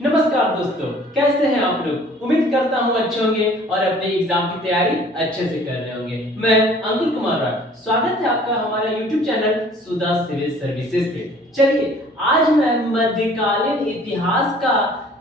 नमस्कार दोस्तों, कैसे हैं आप लोग। उम्मीद करता हूँ अच्छे होंगे और अपने एग्जाम की तैयारी अच्छे से कर रहे होंगे। मैं अंकुर कुमार राय, स्वागत है आपका हमारा यूट्यूब चैनल सुधा सिविल सर्विसेज पे। चलिए आज मैं मध्यकालीन इतिहास का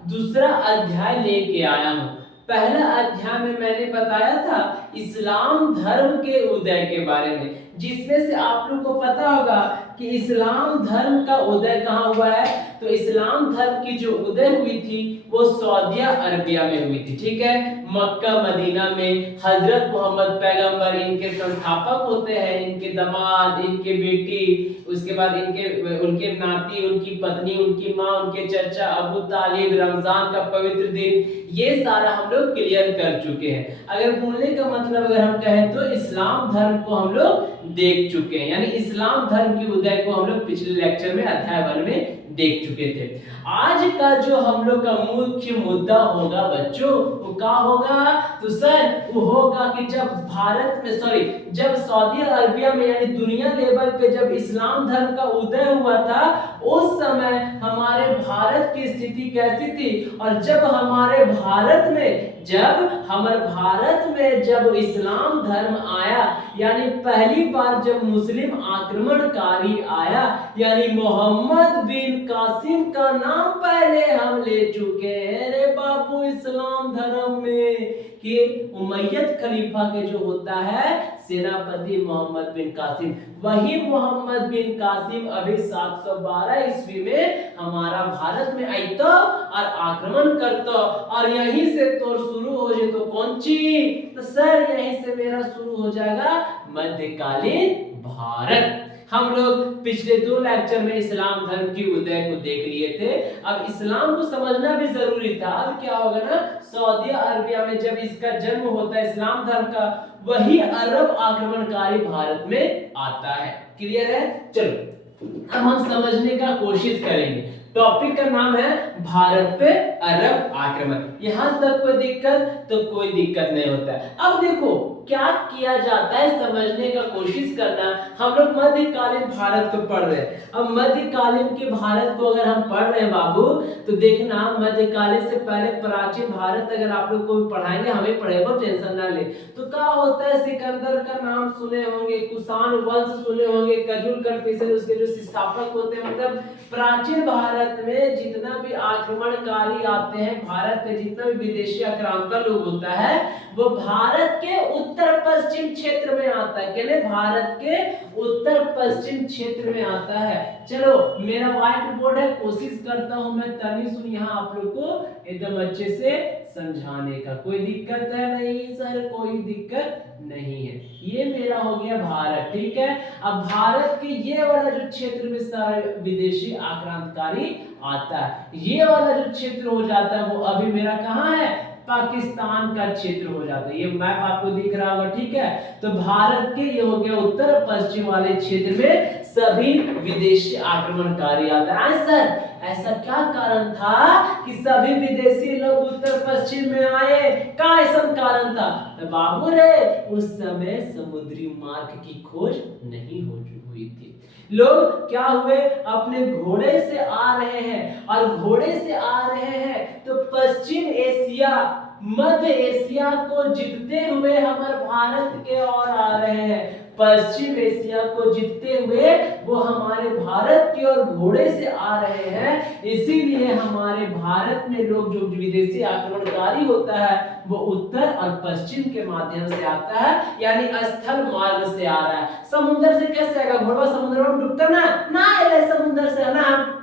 दूसरा अध्याय लेके आया हूँ। पहला अध्याय में मैंने बताया था इस्लाम धर्म के उदय के बारे में, जिसमें से आप लोग को पता होगा कि इस्लाम धर्म का उदय कहाँ हुआ है। तो इस्लाम धर्म की जो उदय हुई थी वो सऊदी अरबिया में हुई थी। ठीक है, मक्का मदीना में हजरत मोहम्मद पैगंबर इनके संस्थापक होते हैं, इनके दामाद, इनके बेटी, उसके बाद उनके नाती, उनकी पत्नी, उनकी माँ, उनके चचा अबू तालिब, रमजान का पवित्र दिन, ये सारा हम लोग क्लियर कर चुके हैं। अगर बोलने का मतलब अगर हम कहें तो इस्लाम धर्म को हम लोग देख चुके हैं, यानी इस्लाम धर्म की उदय को हम लोग पिछले लेक्चर में अध्याय 1 में देख चुके थे। आज का जो हम लोग का मुख्य मुद्दा होगा बच्चों, वो क्या होगा? तो सर वो होगा कि जब सऊदी अरबिया में यानी दुनिया लेवल पे जब इस्लाम धर्म का उदय हुआ था, उस समय हमारे भारत की स्थिति कैसी थी, और जब हमारे भारत में जब इस्लाम धर्म आया, यानी पहली बार जब मुस्लिम आक्रमणकारी आया, यानी मोहम्मद बिन कासिम का नाम पहले हम ले चुके हैं रे बाबू इस्लाम धर्म में, कि उमैयद खलीफा के जो होता है सेनापति मोहम्मद बिन कासिम, वही मोहम्मद बिन कासिम अभी 712 ईस्वी में हमारा भारत में आई तो और आक्रमण करता, और यहीं से तो शुरू हो जाए तो कौन सी? तो सर यहीं से मेरा शुरू हो जाएगा मध्यकालीन भारत। हम लोग पिछले 2 लेक्चर में इस्लाम धर्म की उदय को देख लिए थे। अब इस्लाम को समझना भी जरूरी था। अब क्या होगा ना, सऊदी अरबिया में जब इसका जन्म होता है इस्लाम धर्म का, वही अरब आक्रमणकारी भारत में आता है। क्लियर है? चलो अब हम समझने का कोशिश करेंगे। टॉपिक का नाम है भारत पे अरब आक्रमण। यहां तक कोई दिक्कत? तो कोई दिक्कत नहीं होता है। अब देखो क्या किया जाता है, समझने का कोशिश करना। हम लोग मध्यकालीन भारत को पढ़ रहे हैं। अब मध्यकालीन के भारत को अगर हम पढ़ रहे हैं बाबू, तो देखना मध्यकालीन से पहले प्राचीन भारत अगर आप लोग को पढ़ाएंगे, हमें पढ़ेगा, टेंशन ना ले। तो क्या होता है, सिकंदर का नाम सुने होंगे, कुषाण वंश सुने होंगे, कजूल कन्फ्यूशन उसके जो संस्थापक होते हैं। मतलब प्राचीन भारत में जितना भी आक्रमणकारी आते हैं, भारत पे जितना भी विदेशी आक्रांता लोग होता है, वो भारत के उत्तर पश्चिम क्षेत्र में आता है। कहले भारत के उत्तर पश्चिम क्षेत्र में आता है। चलो मेरा व्हाइट बोर्ड है, कोशिश करता हूं मैं तनी सुन यहाँ आप लोग को एकदम अच्छे से समझाने का। कोई दिक्कत है? नहीं सर कोई दिक्कत नहीं है। ये मेरा हो गया भारत। ठीक है, अब भारत के ये वाला जो क्षेत्र में सारे विदेशी आक्रांतकारी आता है, ये वाला जो क्षेत्र हो जाता है वो अभी मेरा कहाँ है? पाकिस्तान का क्षेत्र हो जाता है। ये मैप आपको दिख रहा होगा। ठीक है, तो भारत के ये हो गया उत्तर पश्चिम वाले क्षेत्र में सभी विदेशी आक्रमणकारी आता है। सर ऐसा क्या कारण था कि सभी विदेशी लोग उत्तर पश्चिम में आए? क्या ऐसा कारण था? तो बाबू रे उस समय समुद्री मार्ग की खोज नहीं हुई थी। लोग क्या हुए, अपने घोड़े से आ रहे हैं, और घोड़े से आ रहे हैं तो पश्चिम एशिया, मध्य एशिया को जीतते हुए हमारे भारत के और आ रहे हैं। पश्चिम एशिया को जीतते हुए वो हमारे भारत की ओर घोड़े से आ रहे हैं। इसीलिए हमारे भारत में लोग जो विदेशी आक्रमणकारी होता है वो उत्तर और पश्चिम के माध्यम से आता है, यानी स्थल मार्ग से आ रहा है। समुद्र से कैसे आएगा? घोड़ा समुद्र में डूबता ना समुद्र से ना,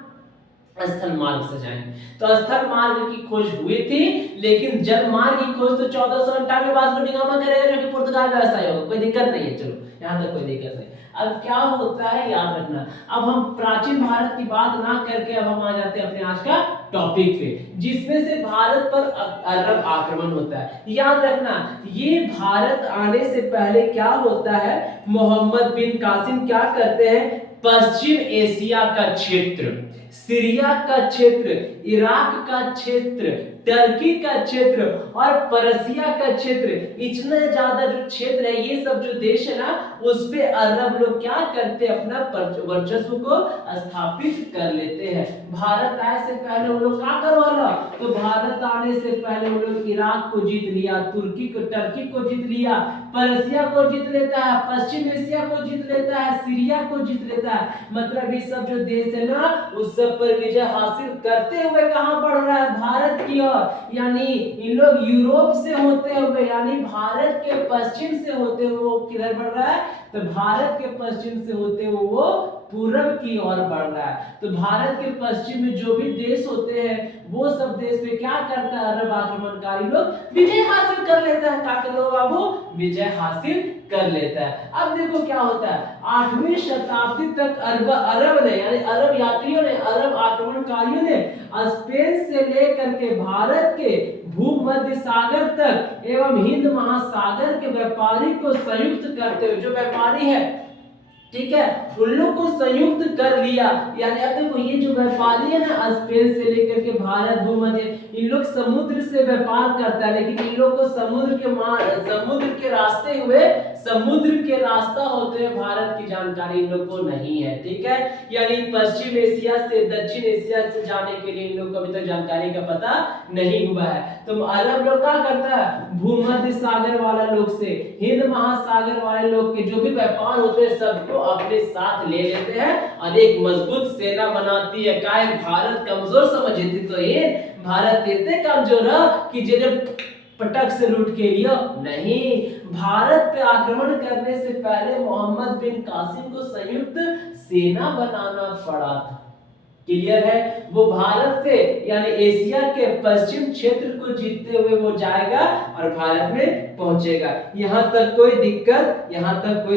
स्थल मार्ग से जाएंगे। तो स्थल मार्ग की खोज हुई थी, लेकिन जल मार्ग की खोज तो 1498 वास्को डी गामा करेगा, जो कि पुर्तगाल में व्यवसाय होगा। कोई दिक्कत नहीं है। चलो यहाँ तक कोई दिक्कत नहीं। अब क्या होता है याद रखना। अब हम प्राचीन भारत की बात ना करके अब हम आ जाते हैं अपने आज का टॉपिक पे, जिसमें से भारत पर अरब आक्रमण होता है। याद रखना ये भारत आने से पहले क्या होता है, मोहम्मद बिन कासिम क्या करते हैं, पश्चिम एशिया का क्षेत्र, सीरिया का क्षेत्र, इराक का क्षेत्र, टर्की का क्षेत्र और पर्सिया का क्षेत्र, इतना ज्यादा जो क्षेत्र है, ये सब जो देश है ना, उस पे अरब लोग क्या करते हैं, अपना वर्चस्व को स्थापित कर लेते हैं। भारत आए से पहले वो लोग क्या करवाला, तो भारत आने से पहले वो लोग इराक को जीत लिया, तुर्की को, टर्की को जीत लिया, पर्सिया को जीत लेता है, पश्चिम एशिया को जीत लेता है, सीरिया को जीत लेता है। मतलब ये सब जो देश है ना, उस सब पर विजय हासिल करते हुए कहां बढ़ रहा है, भारत की ओर। यानी इन लोग यूरोप से होते हुए, यानी भारत के पश्चिम से होते हुए वो किधर बढ़ रहा है, तो भारत के पश्चिम से होते हुए वो पूरब की ओर बढ़ रहा है। तो भारत के पश्चिम में जो भी देश होते हैं, वो सब देश पे क्या करता है, अरब आक्रमणकारी लोग विजय हासिल कर लेता है। क्या कर लो बाबू, विजय हासिल कर लेता है। अब देखो क्या होता है, 8वीं शताब्दी तक अरब ने, यानी अरब यात्रियों ने, अरब आक्रमणकारियों ने स्पेन से लेकर के भारत के भूमध्य सागर तक एवं हिंद महासागर के व्यापारी को संयुक्त करते हुए, जो व्यापारी है, ठीक है, उन लोग को संयुक्त कर लिया। यानी अब देखो ये जो व्यापारी है ना, स्पेन से लेकर के भारत भूमध्य, इन लोग समुद्र से व्यापार करता है, लेकिन इन लोग को समुद्र के रास्ते हुए, समुद्र के रास्ता होते हुए भारत की जानकारी इन लोग को नहीं है। ठीक है, यानी पश्चिम एशिया से दक्षिण एशिया से जाने के लिए इन लोग को अभी तक जानकारी का पता नहीं हुआ है। तो अरब लोग क्या करता है, भूमध्य सागर वाला लोग से, हिंद महासागर वाले लोग के जो भी व्यापार होते हैं, सबको अपने साथ ले लेते हैं और एक मजबूत सेना बनाती है। काहे भारत कमजोर समझी थी, तो ये भारत इतने कमजोर है कि जब पटक से लूट के लिया नहीं। भारत पे आक्रमण करने से पहले मोहम्मद बिन कासिम को संयुक्त सेना बनाना पड़ा था। क्लियर है, वो भारत से यानी एशिया के पश्चिम क्षेत्र को जीतते हुए वो जाएगा और भारत में पहुंचेगा। यहां तक कोई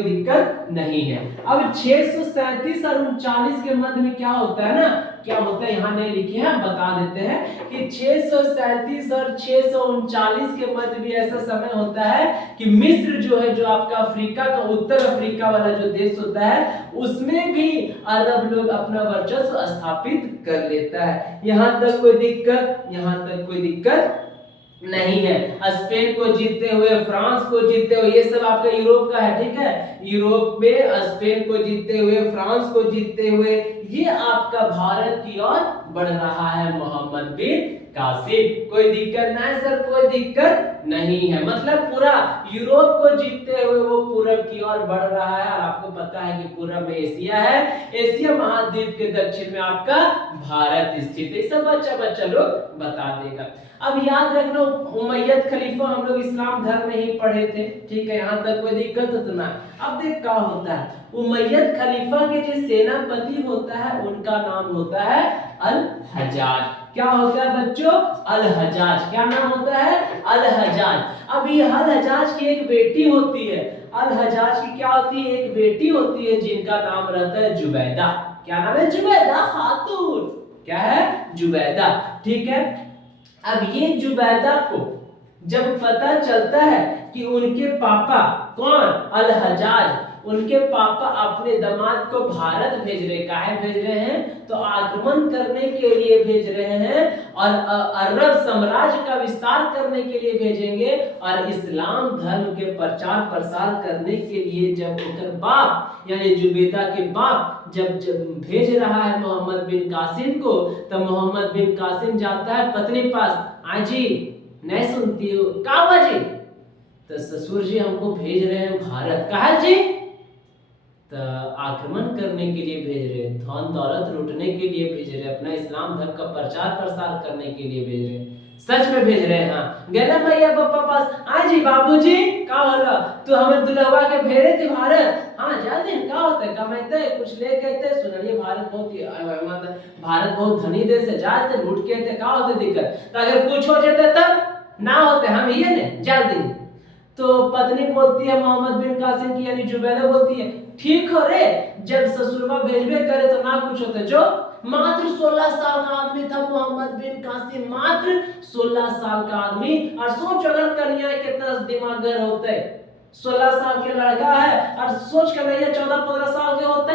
दिक्कत नहीं है। अब 637 और 39 के मध्य में क्या होता है ना, क्या होता है यहाँ नहीं लिखे हैं, बता देते हैं कि 637 और 639 के मध्य भी ऐसा समय होता है कि मिस्र जो है, जो आपका अफ्रीका का, उत्तर अफ्रीका वाला जो देश होता है, उसमें भी अरब लोग अपना वर्चस्व स्थापित कर लेता है। यहां तक कोई दिक्कत नहीं है। स्पेन को जीतते हुए, फ्रांस को जीतते हुए, ये सब आपका यूरोप का है। ठीक है, यूरोप में स्पेन को जीतते हुए, फ्रांस को जीतते हुए, ये आपका भारत की ओर बढ़ रहा है मोहम्मद बिन कासिम। कोई दिक्कत नहीं सर, कोई दिक्कत नहीं है। मतलब पूरा यूरोप को जीतते हुए वो पूरब की ओर बढ़ रहा है। और आपको पता है कि पूरब में एशिया है, एशिया महाद्वीप के दक्षिण में आपका भारत स्थित है। सब बच्चा लोग बता देगा। अब याद रखना, उमैयद खलीफा हम लोग इस्लाम धर्म में ही पढ़े थे। ठीक है, यहाँ तक कोई दिक्कत तो ना। अब देख क्या होता है, उमैयद खलीफा के जो सेनापति होता है, उनका नाम होता है अल हजाज। क्या होता है बच्चों, अल हजाज। क्या नाम होता है, अल हजाज। अब ये अल हजाज की एक बेटी होती है, अल हजाज की क्या होती है, एक बेटी होती है जिनका नाम रहता है जुबैदा। क्या नाम है, जुबैदा खातून। क्या है, जुबैदा। ठीक है, अब ये जुबैदा को जब पता चलता है कि उनके पापा कौन, अल हजाज, उनके पापा अपने दामाद को भारत भेज रहे, काहे भेज रहे हैं, तो आक्रमण करने के लिए भेज रहे हैं और अरब साम्राज्य का विस्तार करने के लिए भेजेंगे और इस्लाम धर्म के प्रचार प्रसार करने के लिए। जब उनके बाप यानी जुबैदा के बाप जब भेज रहा है मोहम्मद बिन कासिम को, तो मोहम्मद बिन कासिम जाता है पत्नी पास, आजी नहीं सुनती हो, कावा जी, तो ससुर जी हमको भेज रहे हैं भारत। कहा जी, तो आक्रमण करने के लिए भेज रहे, धन दौलत लूटने के लिए भेज रहे, अपना इस्लाम धर्म का प्रचार प्रसार करने के लिए भेज रहे, सच में भेज रहे हैं। हाँ, गला मैया पापा पास, हाँ जी बाबूजी का होला, तो हमें दुल्हवा के भेजे थे भारत। हाँ जाते हैं, क्या होता है, कमाते कुछ ले कहते, सुनिए भारत बहुत धनी देश है, जाते लूट के थे, क्या होते दिक्कत, तो अगर कुछ हो जाता तब ना होते, हम ये ने जल्दी। तो पत्नी बोलती है मोहम्मद बिन कासिम की यानी जुबैदा बोलती है, ठीक हो रे, जब ससुरवा भेजबे करे तो ना कुछ होता। जो मात्र 16 साल का आदमी था मोहम्मद बिन कासिम, मात्र 16 साल का आदमी। और सोच अगर कन्या कितना दिमागर होते, 16 साल के लड़का है और सोच कर भैया 14-15 साल के होते,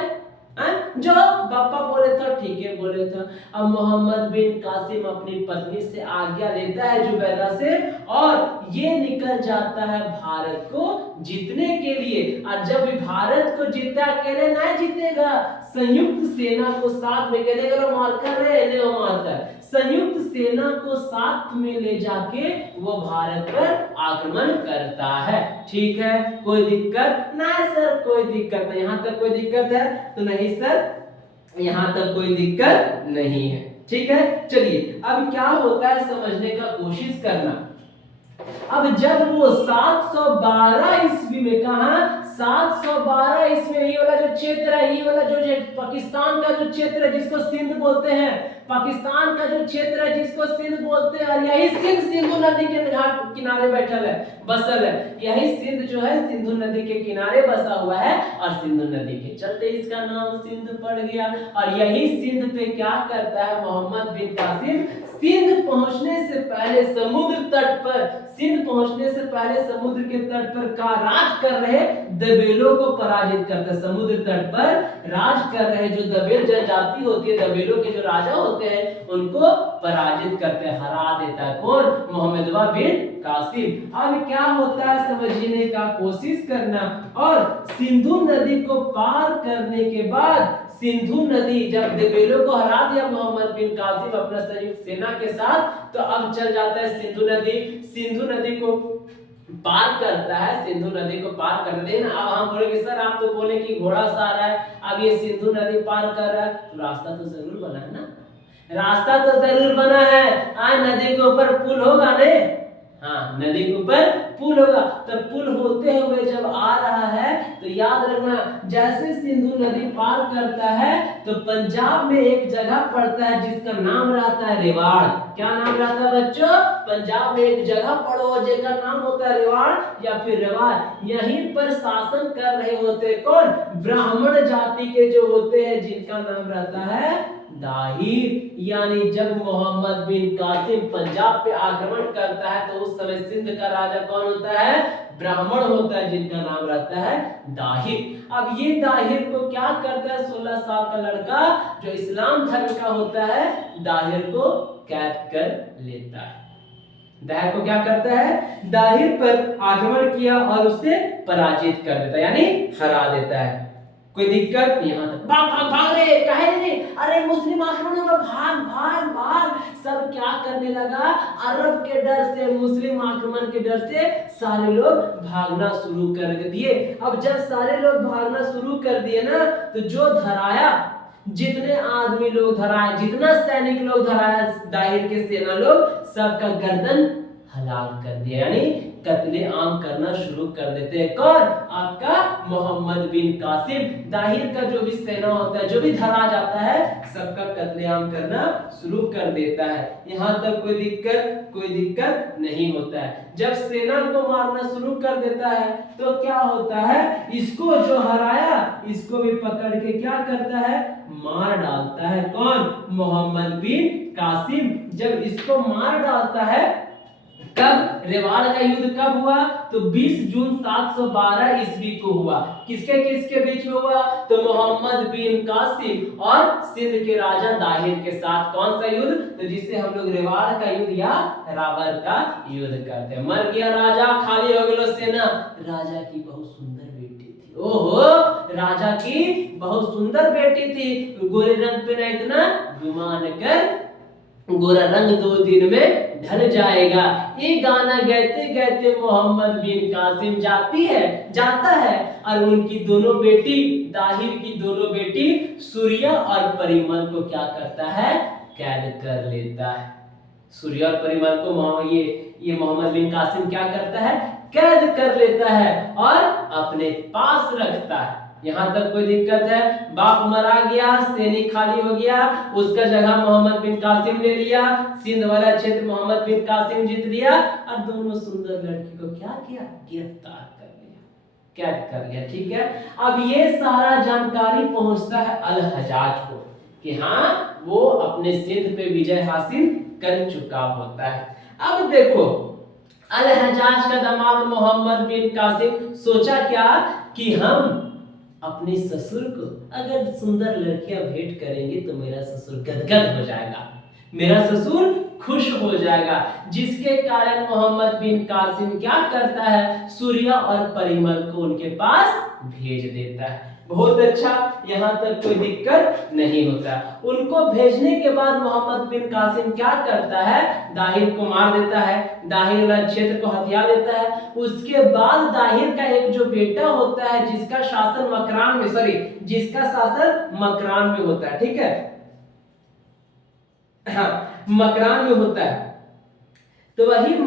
जो पापा बोले तो ठीक है बोले तो। अब मोहम्मद बिन कासिम अपनी पत्नी से आज्ञा लेता है जुबैदा से और ये निकल जाता है भारत को जीतने के लिए। और जब भारत को जीतता अकेले ना जीतेगा, संयुक्त सेना को साथ में मारकर संयुक्त सेना को साथ में ले जाके वो भारत पर आक्रमण करता है। ठीक है, कोई दिक्कत ना सर, कोई दिक्कत नहीं, यहाँ तक कोई दिक्कत है तो नहीं सर, यहाँ तक कोई दिक्कत नहीं है। ठीक है, चलिए अब क्या होता है समझने का कोशिश करना। अब जब वो 712 ईस्वी में, कहा 712 ईस्वी में, ये वाला जो क्षेत्र है, ये वाला जो पाकिस्तान का जो क्षेत्र है जिसको सिंध बोलते हैं, पाकिस्तान का जो क्षेत्र है जिसको सिंध बोलते हैं, और यही सिंध सिंधु नदी के घाट किनारे बैठल है, बसल है। यही सिंध जो है सिंधु नदी के किनारे बसा हुआ है और सिंधु नदी के चलते इसका नाम सिंध पड़ गया। और यही सिंध पे क्या करता है मोहम्मद बिन कासिम, सिंध पहुंचने से पहले समुद्र तट पर, सिंध पहुंचने से पहले समुद्र के तट पर का राज कर रहे दबेलों को पराजित करता है। समुद्र तट पर राज कर रहे जो दबेल जनजाति होती है, दबेलों के जो राजा होते हैं उनको पराजित करते हैं, हरा देता है। कौन? मोहम्मद बिन कासिम। अब क्या होता है समझने का कोशिश करना। और सिंधु नदी को पार करने के बाद, सिंधु नदी जब दबेलों को हरा दिया मोहम्मद बिन कासिम अपना संयुक्त सेना के साथ, तो अब चल जाता है सिंधु नदी, सिंधु नदी को पार करता है, सिंधु नदी को पार कर देना। अब हम बोलेंगे सर आप तो बोले कि घोड़ा सा आ रहा है, अब ये सिंधु नदी पार कर रहा है, तो रास्ता तो जरूर बना है ना, रास्ता तो जरूर बना है। आज नदी के ऊपर पुल होगा ने, हाँ नदी के ऊपर पुल होगा, तो पुल होते हुए जब आ रहा है तो याद रखना, जैसे सिंधु नदी पार करता है तो पंजाब में एक जगह पड़ता है जिसका नाम रहता है रेवाड़। क्या नाम रहता है बच्चों? पंजाब में एक जगह पड़ो जिसका नाम होता है रेवाड़ या फिर रेवाड़। यहीं पर शासन कर रहे होते कौन? ब्राह्मण जाति के जो होते हैं जिनका नाम रहता है दाहिर। यानी जब मोहम्मद बिन कासिम पंजाब पे आक्रमण करता है तो उस समय सिंध का राजा कौन होता है? ब्राह्मण होता है जिनका नाम रहता है दाहिर। अब ये दाहिर को क्या करता है? 16 साल का लड़का जो इस्लाम धर्म का होता है दाहिर को कैद कर लेता है। दाहिर को क्या करता है? दाहिर पर आक्रमण किया और उसे पराजित कर देता है, यानी हरा देता है। कोई दिक्कत? यहाँ तक भाग भाग भाग रहे, कहे नहीं, अरे मुस्लिम आक्रमण होगा, भाग भाग भाग। सब क्या करने लगा? अरब के डर से, मुस्लिम आक्रमण के डर से सारे लोग भागना शुरू कर दिए। अब जब सारे लोग भागना शुरू कर दिए ना, तो जो धराया, जितने आदमी लोग धराए, जितना सैनिक लोग धराया दाहिर के सेना लोग, सबका गर्दन हलाल कर दिया, यानी कत्ले आम करना शुरू कर देते हैं। कौन? आपका मोहम्मद बिन कासिम। दाहिर का जो भी सेना होता है, जो भी धरा जाता है, सबका कत्ले आम करना शुरू कर देता है। यहाँ तक कोई दिक्कत नहीं होता है। जब सेना को मारना शुरू कर देता है तो क्या होता है? इसको जो हराया इसको भी पकड़ के क्या करता है? मार डालता है। कौन? मोहम्मद बिन कासिम। जब इसको मार डालता है, कब? रेवाड़ का युद्ध कब हुआ? तो 20 जून 712 ईस्वी को हुआ। किसके किसके बीच में हुआ? तो मोहम्मद बिन कासिम और सिंध के राजा दाहिर के साथ। कौन सा युद्ध? तो जिसे हम लोग रेवाड़ का युद्ध या राबर का युद्ध करते हैं। मर गया राजा, खाली हो गया सेना। राजा की बहुत सुंदर बेटी थी, ओहो, राजा की बहुत सुंदर बेटी थी। गोरे रंग पे ना इतना गुमान कर, गोरा रंग 2 दिन में ढल जाएगा। ये गाना गाते गाते मोहम्मद बिन कासिम जाता है और उनकी दोनों बेटी, दाहिर की दोनों बेटी सूर्या और परिमल को क्या करता है? कैद कर लेता है। सूर्या और परिमल को ये मोहम्मद बिन कासिम क्या करता है? कैद कर लेता है और अपने पास रखता है। यहाँ तक कोई दिक्कत है? बाप मरा गया, सैनिक खाली हो गया, उसका जगह मोहम्मद बिन कासिम ले लिया, सिंध वाला क्षेत्र मोहम्मद बिन कासिम जीत लिया और दोनों सुंदर लड़की को क्या किया? गिरफ्तार कर लिया, कैद कर लिया। ठीक है, अब ये सारा जानकारी पहुंचता है अल हजाज को कि हाँ वो अपने सिंध पे विजय हासिल कर चुका होता है। अब देखो अल हजाज का दामाद मोहम्मद बिन कासिम सोचा क्या कि हम अपने ससुर को अगर सुंदर लड़कियां भेंट करेंगे तो मेरा ससुर गदगद हो जाएगा, मेरा ससुर खुश हो जाएगा। जिसके कारण मोहम्मद बिन कासिम क्या करता है, सूर्या और परिमल को उनके पास भेज देता है। बहुत अच्छा, यहाँ तक कोई दिक्कत नहीं होता। उनको भेजने के बाद मोहम्मद बिन कासिम क्या करता है, दाहिर को मार देता है, दाहिर वाला क्षेत्र को हथिया देता है। उसके बाद दाहिर का एक जो बेटा होता है जिसका शासन मकरान में जिसका शासन मकरान में होता है, ठीक है, हाँ मकरान में होता है, तो वही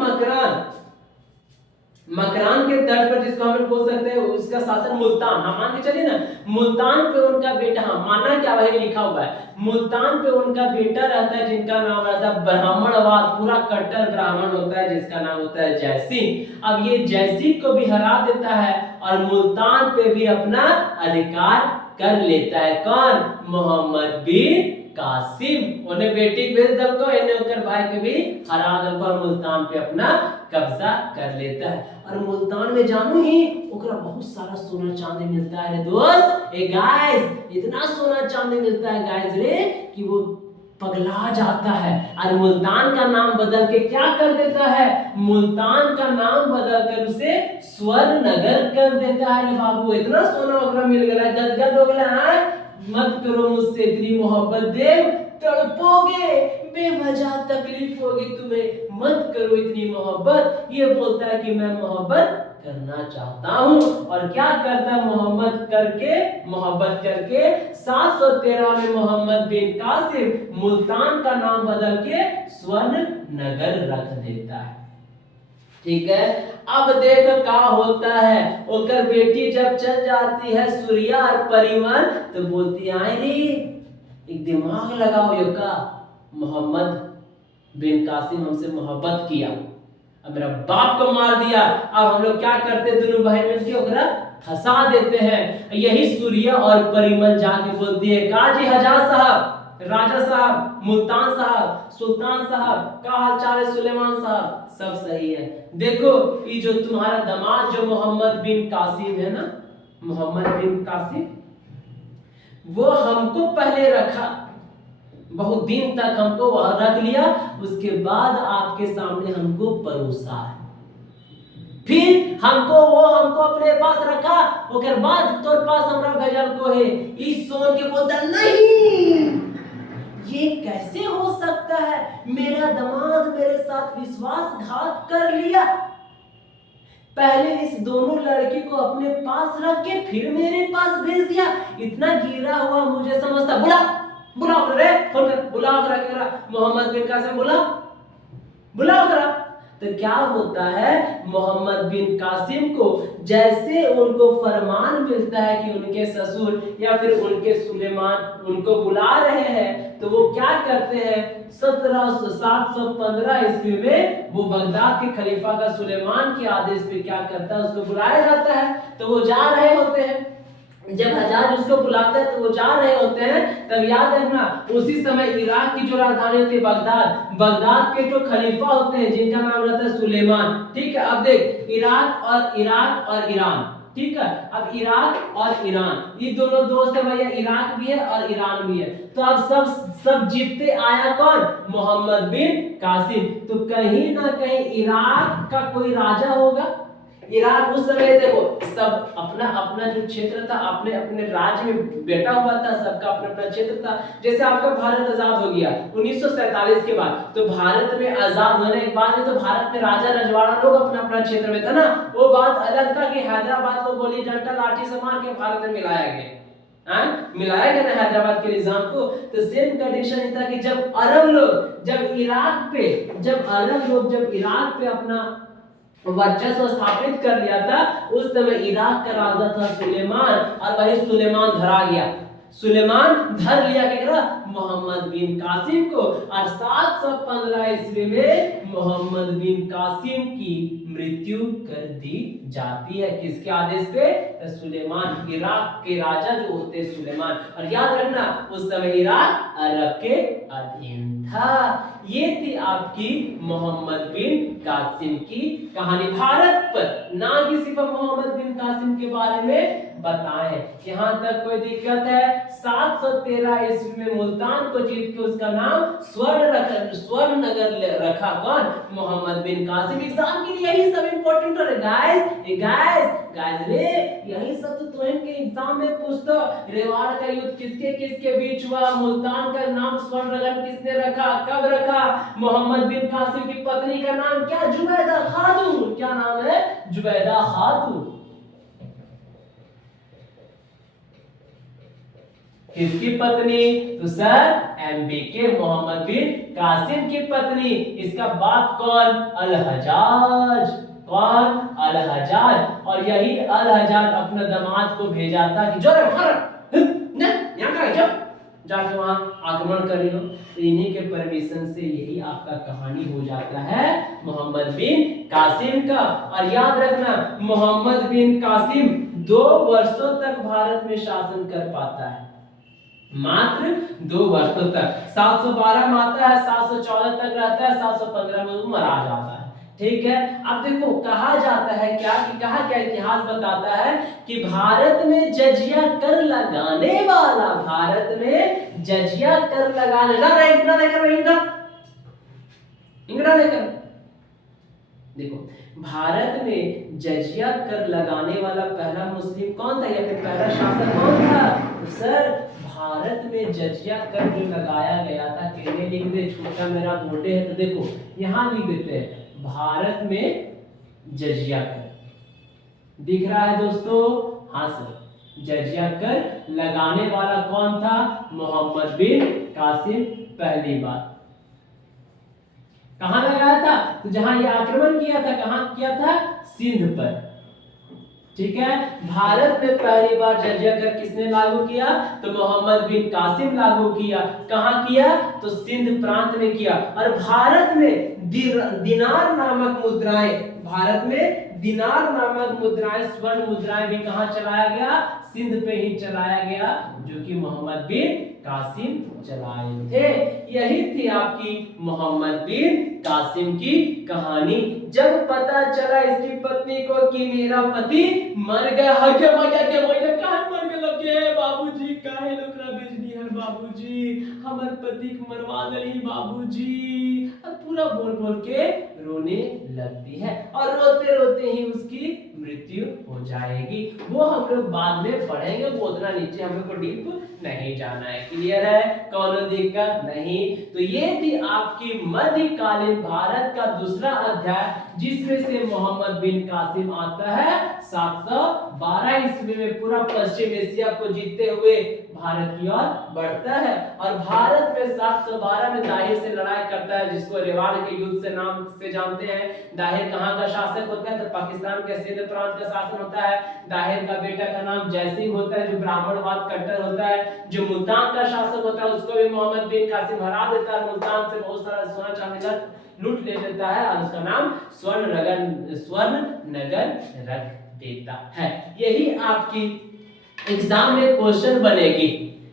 मकरान के तर्ज पर जिसको हम लोग बोल सकते हैं उसका शासन मुल्तान, हम मान के चलिए ना, मुल्तान पे उनका बेटा, हाँ माना क्या वही लिखा हुआ है, मुल्तान पे उनका बेटा रहता है जिनका नाम रहता है ब्राह्मणवाद, पूरा कट्टर ब्राह्मण होता है जिसका नाम होता है जयसिंह। अब ये जयसिंह को भी हरा देता है और मुल्तान पे भी अपना अधिकार कर लेता है। कौन, मोहम्मद बिन कासिम। उन्हें बेटी भेज दल को, इन्हें ओकर भाई के भी हरा दल को और मुल्तान पे अपना कब्जा कर लेता है। और मुल्तान में जानू ही ओकरा बहुत सारा सोना चांदी मिलता है रे दोस्त, ए गाइस, इतना सोना चांदी मिलता है गाइस रे कि वो पगला जाता है और मुल्तान का नाम बदल के क्या कर देता है, मुल्तान का नाम बदल कर उसे स्वर्ण नगर कर देता है। रे बाबू, इतना सोना वगैरह मिल गया, गदगद हो गया है, मत करो मुझसे इतनी मोहब्बत देव, तड़पोगे, बेवजह तकलीफ होगी तुम्हें, मत करो इतनी मोहब्बत। ये बोलता है कि मैं मोहब्बत करना चाहता हूँ और क्या करता है, मोहब्बत करके 713 में मोहम्मद बिन कासिम मुल्तान का नाम बदल के स्वर्ण नगर रख देता है। ठीक है, अब देखो क्या होता है, ओकर बेटी जब चल जाती है सूर्या और परिमल तो बोलती है रे एक दिमाग लगाओ यो का, मोहम्मद बिन कासिम हमसे मोहब्बत किया, अब मेरा बाप को मार दिया, अब हम लोग क्या करते हैं, दोनों भाई मिलके ओकरा फंसा देते हैं। यही सूर्या और परिमल जाके बोलती है, काजी हजाज साहब, राजा साहब, मुल्तान साहब, सुल्तान साहब, क्या हाल चाल है, सुलेमान साहब, सब सही है। देखो ये जो तुम्हारा दामाद जो मोहम्मद बिन कासिम है ना, मोहम्मद बिन कासिम, वो हमको पहले रखा, बहुत दिन तक हमको वहां रख लिया, उसके बाद आपके सामने हमको परोसा है, फिर हमको अपने पास रखा, ओकर बाद तोर पास हमरा भेजल को है। इस सोन के बोलता नहीं, ये कैसे हो सकता है, मेरा दामाद मेरे साथ विश्वासघात कर लिया, पहले इस दोनों लड़की को अपने पास रख के फिर मेरे पास भेज दिया, इतना गिरा हुआ मुझे समझता, बुला रे, फोन कर, बुला मोहम्मद बिन कासिम, बुला करा। तो क्या होता है, मोहम्मद बिन कासिम को जैसे उनको फरमान मिलता है कि उनके ससुर या फिर उनके सुलेमान उनको बुला रहे हैं, तो वो क्या करते हैं, 715 ईस्वी में वो बगदाद के खलीफा का सुलेमान के आदेश पे क्या करता है, उसको बुलाया जाता है, तो वो जा रहे होते हैं। जब हजाज उसको बुलाता है तो वो जा रहे होते हैं, तब याद रखना उसी समय इराक की जो राजधानी होती है बगदाद के जो खलीफा होते हैं जिनका नाम रहता है सुलेमान। ठीक है, अब देख इराक और ईरान, ठीक है, अब इराक और ईरान ये दोनों दोस्त है भैया, इराक भी है और ईरान भी है। तो अब सब जीतते आया कौन, मोहम्मद बिन कासिम। तो कहीं ना कहीं इराक का कोई राजा होगा, इराक उस समय देखो सब अपना अपना जो क्षेत्र था अपने अपने राज्य में बैठा हुआ था, सबका अपना अपना क्षेत्र था। जैसे आपका भारत आजाद हो गया 1947 के बाद, तो भारत में आजाद होने के बाद तो भारत में राजा रजवाड़ा लोग अपना अपना क्षेत्र में था ना, वो बात अलग था कि हैदराबाद को गोली डंडा लाठी से मार के भारत में मिलाया गया, मिलाया गया ना हैदराबाद के निजाम को। तो सेम कंडीशन था कि जब अरब लोग जब इराक पे अपना वर्चस्व स्थापित कर लिया था, उस समय इराक का राजा था सुलेमान, और वही सुलेमान धरा गया, सुलेमान धर लिया क्या, मोहम्मद बिन कासिम को। और 715 ईस्वी में मोहम्मद बिन कासिम की मृत्यु कर दी जाती है, किसके आदेश पे, सुलेमान, इराक के राजा जो होते सुलेमान। और याद रखना उस समय इराक अरब के अधीन था। ये थी आपकी मोहम्मद बिन कासिम की कहानी। भारत पर ना कि सिर्फ मोहम्मद बिन कासिम के बारे में बताएं। यहाँ तक कोई दिक्कत है? 713 ईस्वी में मुल्तान को जीत के उसका नाम स्वर्ण नगर रखा कौन? मोहम्मद बिन कासिम। एग्जाम के लिए यही सब इंपॉर्टेंट है गाइस रे, यही सब तो इनके एग्जाम में पूछता। रेवाड़ का युद्ध किसके किसके बीच हुआ? मुल्तान का नाम स्वर्ण नगर किसने रखा, कब रखा? मोहम्मद बिन कासिम की पत्नी का नाम क्या? जुबैदा खातून। क्या नाम है? जुबैदा खातून। किसकी पत्नी? तो सर एमबीके मोहम्मद बिन कासिम की पत्नी। इसका बाप कौन? अल हजाज। कौन? अल हजाज। और यही अल हजाज अपने दामाद को भेजा था कि जो जाके वहां आक्रमण करी हो। तो इन्हीं के परमिशन से यही आपका कहानी हो जाता है मोहम्मद बिन कासिम का। और याद रखना, मोहम्मद बिन कासिम 2 वर्षों तक भारत में शासन कर पाता है, मात्र 2 वर्षों तक। 712 में आता है, 714 तक रहता है, 715 में वो मारा जाता है। ठीक है। अब देखो कहा जाता है क्या कि कहा क्या इतिहास बताता है कि भारत में जजिया कर लगाने वाला, भारत में जजिया कर लगाने इंगड़ा लेकर देखो, भारत में जजिया कर लगाने वाला पहला मुस्लिम कौन था या फिर पहला शासक कौन था? तो सर भारत में जजिया कर जो लगाया गया था, कहने लिख दे, छोटा मेरा बोर्डे है तो देखो यहां लिख देते हैं भारत में जजिया कर। दिख रहा है दोस्तों? हाँ सर, जजिया कर लगाने वाला कौन था? मोहम्मद बिन कासिम पहली बार। कहां लगाया था? तो जहां ये आक्रमण किया था, कहां किया था? सिंध पर। ठीक है। भारत में पहली बार जजिया कर किसने लागू किया? तो मोहम्मद बिन कासिम लागू किया। कहां किया? तो सिंध प्रांत में किया। और भारत में दिनार नामक मुद्राएं, भारत में दिनार नामक मुद्राएं, स्वर्ण मुद्राएं भी कहां चलाया गया? सिंध पे ही चलाया गया, जो कि मोहम्मद बिन कासिम चलाए थे। यही थी आपकी मोहम्मद बिन कासिम की कहानी। जब पता चला इसकी पत्नी को कि मेरा पति मर गया, हगे मर गया, काहे मर गए लगे बाबूजी, काहे लोकरा भेज दी हर बाबूजी, हमर पति को मरवा देली बाबूजी। अब पूरा बोल बोल के रोने लगती है और रोते रोते ही उसकी मृत्यु हो जाएगी। वो हम लोग बाद में पढ़ेंगे, वो उतना नीचे हम लोग को डीप नहीं जाना है। क्लियर है? कौन दिक्कत नहीं। तो ये थी आपकी मध्यकालीन भारत का दूसरा अध्याय, जिसमें से मोहम्मद बिन कासिम आता है 712 ईस्वी में पूरा पश्चिम एशिया को जीतते हुए भारत की ओर बढ़ता है। और भारत में 712 में दाहिर से लड़ाई करता है, जिसको रेवाड़ के युद्ध से नाम से जानते हैं। दाहिर कहाँ का शासक होता है? तो पाकिस्तान के सिंध प्रांत का शासन होता है। दाहिर का बेटा का नाम जयसिंह होता है, जो ब्राह्मणवाद कट्टर होता है। जो मुल्तान का शासक होता है, उसको भी मोहम्मद बिन कासिम हरा देता है। मुल्तान से बहुत सारा सोना चांदी लूट ले लेता है और उसका नाम स्वर्ण नगर रख देता है। यही आपकी एग्जाम में क्वेश्चन बनेगी,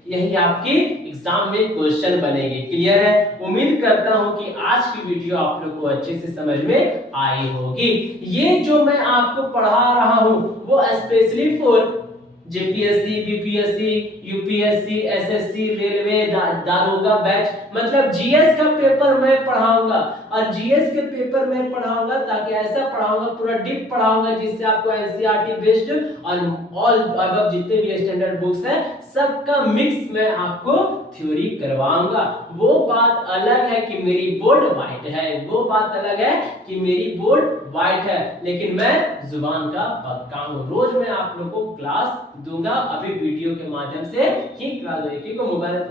यही आपकी एग्जाम में क्वेश्चन बनेगी। क्लियर है? उम्मीद करता हूं कि आज की वीडियो आप लोग को अच्छे से समझ में आई होगी। ये जो मैं आपको पढ़ा रहा हूं वो specially for JPSC, BPSC, UPSC, SSC, railway, दारोगा बैच, मतलब जीएस का पेपर मैं पढ़ाऊंगा। और जीएस के पेपर में पढ़ाऊंगा ताकि ऐसा पढ़ाऊंगा, पूरा डीप पढ़ाऊंगा, जिससे आपको एनसीईआरटी बेस्ड और ऑल अबव जितने भी स्टैंडर्ड बुक्स हैं सबका मिक्स में आपको थ्योरी करवाऊंगा। वो बात अलग है कि मेरी बोर्ड व्हाइट है, वो बात अलग है कि मेरी बोर्ड व्हाइट है, लेकिन मैं जुबान का पक्का हूँ। रोज मैं आप लोगों को क्लास दूंगा, अभी वीडियो के माध्यम से ही क्लास होगी, क्योंकि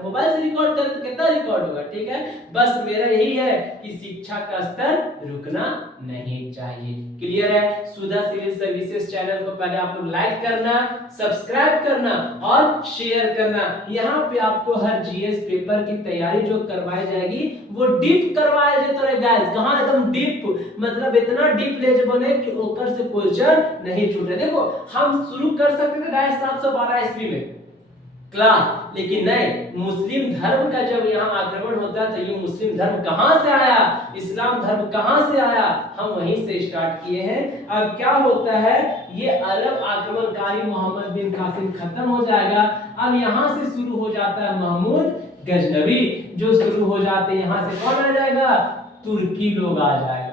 मोबाइल से रिकॉर्ड करें तो कितना रिकॉर्ड होगा। ठीक है, बस मेरा यही है कि शिक्षा का स्तर रुकना नहीं चाहिए। क्लियर है? सुधा सिविल सर्विसेज चैनल को पहले आप लोग लाइक करना, सब्सक्राइब करना और शेयर करना। यहाँ पे आपको हर जीएस पेपर की तैयारी जो करवाई जाएगी वो डीप करवाया जाता है गाइस। कहां एकदम डीप, मतलब इतना डीप ले बने कि ओकर से क्वेश्चन नहीं छूटे। देखो हम शुरू कर सकते थे गाइस 712 ईस्वी में, क्लास। लेकिन नहीं, मुस्लिम धर्म का जब यहाँ आक्रमण होता है तो ये मुस्लिम धर्म कहाँ से आया, इस्लाम धर्म कहाँ से आया, हम वहीं से स्टार्ट किए हैं। अब क्या होता है, ये अरब आक्रमणकारी मोहम्मद बिन कासिम खत्म हो जाएगा। अब यहाँ से शुरू हो जाता है महमूद गजनवी, जो शुरू हो जाते हैं यहाँ से कौन आ जाएगा, तुर्की लोग आ जाएगा।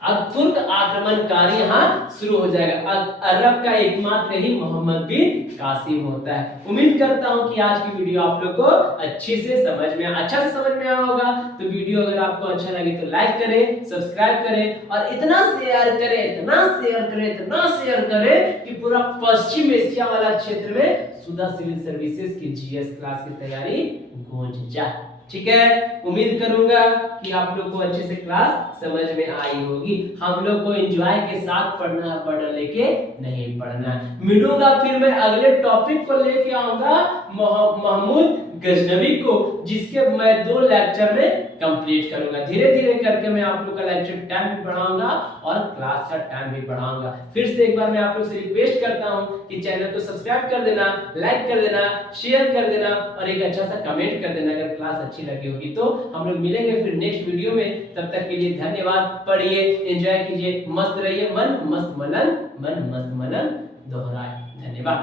अब तुर्क आक्रमणकारी यहाँ शुरू हो जाएगा। अरब का एकमात्र ही मोहम्मद बिन कासिम होता है। उम्मीद करता हूँ कि आज की वीडियो आप लोग को अच्छे से समझ में आया होगा। तो वीडियो अगर आपको अच्छा लगे तो लाइक करें, सब्सक्राइब करें और इतना शेयर करें कि पूरा पश्चिम एशिया वाला क्षेत्र में सुधा सिविल सर्विसेज की जीएस क्लास की तैयारी गूंज जाए। ठीक है, उम्मीद करूंगा कि आप लोग को अच्छे से क्लास समझ में आई होगी। हम लोग को एंजॉय के साथ पढ़ना है, पढ़ना लेके नहीं पढ़ना है। मिलूंगा फिर मैं अगले टॉपिक को लेके आऊंगा महमूद गजनवी को, जिसके मैं 2 लेक्चर में कंप्लीट करूंगा। धीरे धीरे करके मैं आप लोग का लेक्चर टाइम भी बढ़ाऊंगा और क्लास का टाइम भी बढ़ाऊंगा। फिर से एक बार मैं आप लोग से रिक्वेस्ट करता हूं कि चैनल को सब्सक्राइब कर देना, लाइक कर देना, शेयर कर देना और एक अच्छा सा कमेंट कर देना अगर क्लास अच्छी लगी होगी तो। हम लोग मिलेंगे फिर नेक्स्ट वीडियो में, तब तक के लिए धन्यवाद। पढ़िए, एंजॉय कीजिए, मस्त रहिए, मन मस्त मनन दोहराए। धन्यवाद।